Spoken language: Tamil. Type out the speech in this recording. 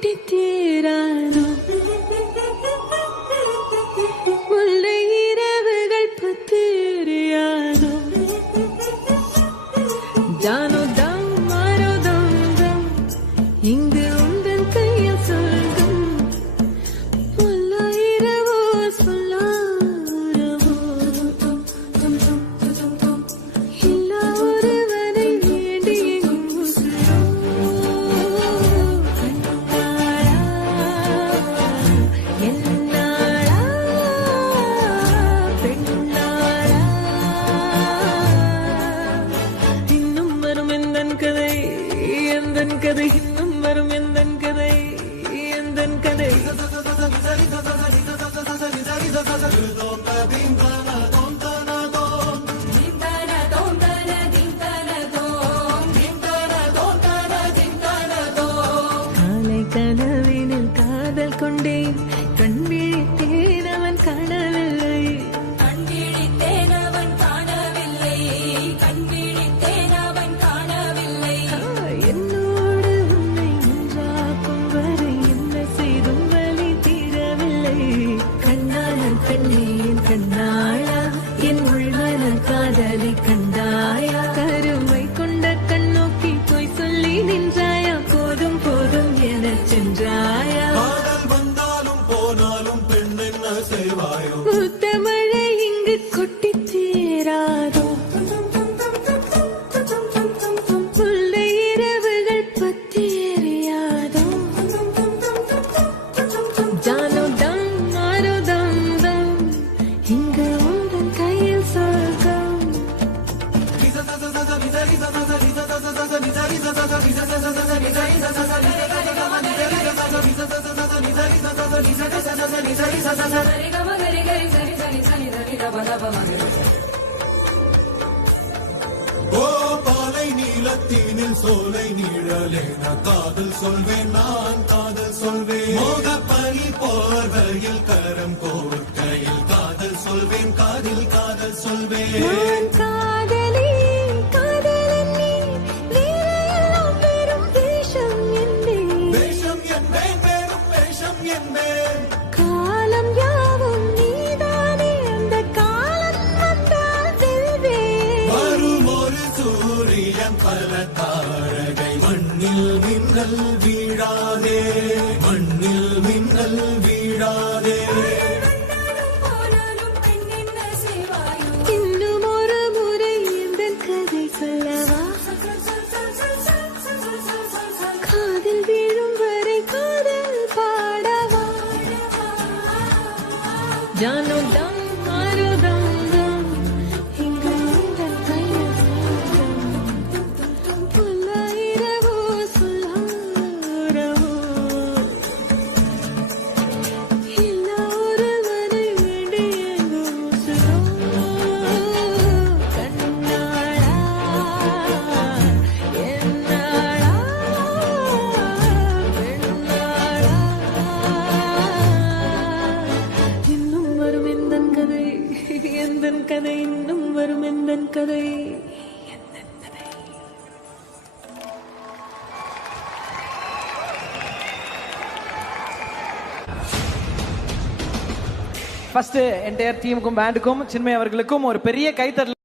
கொட்டி தீராதோ முல்லை இரவுகள் பத்தேறியாதோ ஜானோ தம் மாரோ தம் தம் இங்கு உந்தன் கையில் சொல்கும் முல்லை இரவோ சொல்லாரவோ இல்லா ஒருவனை வேண்டி எங்கும் உசுரோ கண்ணாளா என்னாளா பெண்ணாளா இன்னும் வரும் எந்தன் கதை எந்தன் கதை இன்னும் வரும் எந்தன் கதை எந்தன் கதை காலை கனவினில் காதல் கொண்டேன் கண் விழித்தேன் அவன் காணவில்லை என்னோடு உன்னை ஒன்றாக்கும் வரை என்ன செய்தும் வலி தீரவில்லை கண்ணாளன் பெண்ணே என் கண்ணாளா என் உள்மனல் காதலை கண்டாயா கருமை கொண்ட கண்ணோக்கி போய் சொல்லி நின்றாயா போதும் போதும் எனச் சென்றாயா காதல் வந்தாலும் போனாலும் பெண் என்ன செய்வாயோ பூத்த மழை இங்கு கொட்டி தீராதோ முல்லை இரவுகள் பத்தேறியாதோ ஜானோ தம் மாரோ தம் தம் இங்கு உந்தன் கையில் சொர்க்கம் ஓ பாலை நீலத்தீனில் சோலை நீழலே நான் காதல் சொல்வேன் நான் காதல் சொல்வேன் மோக பனி போர்வையில் கரம் கோர்க்கையில் காதல் சொல்வேன் காதில் காதல் சொல்வேன் நான் காதலி காதலன் நீ வேறையெல்லாம் வெறும் வேஷம் என்பேன் வேஷம் என்பேன் வேறும் வேஷம் என்பேன் காலம் யாவும் நீதானே அந்த காலம் வந்தால் செல்வேன் வரும் ஒரு சூரியன் பல தாரகை மண்ணில் மின்னல் வீழாதே மண்ணில் மின்னல் வீழாதே இன்னும் ஒரு முறை எந்தன் கதை சொல்லவா காதில் வீழும் வரை காதல் பாடவா ஜானோ தம் மாரோ தம் தம் இங்கு உந்தன் கையில் சொர்க்கம் முல்லை இரவோ சொல்லாரவோ இல்லா ஒருவனை வேண்டி எங்கும் உசுரோ கண்ணாளா என்னாளா பெண்ணாளா இன்னும் வரும் எந்தன் கதை எந்தன் கதை இன்னும் வரும் எந்தன் கதை எந்தன் கதை ஃபர்ஸ்ட் என்டையர் டீமுக்கும் பேண்டுக்கும் சின்மய் அவர்களுக்கும் ஒரு பெரிய கைத்தட்டல்.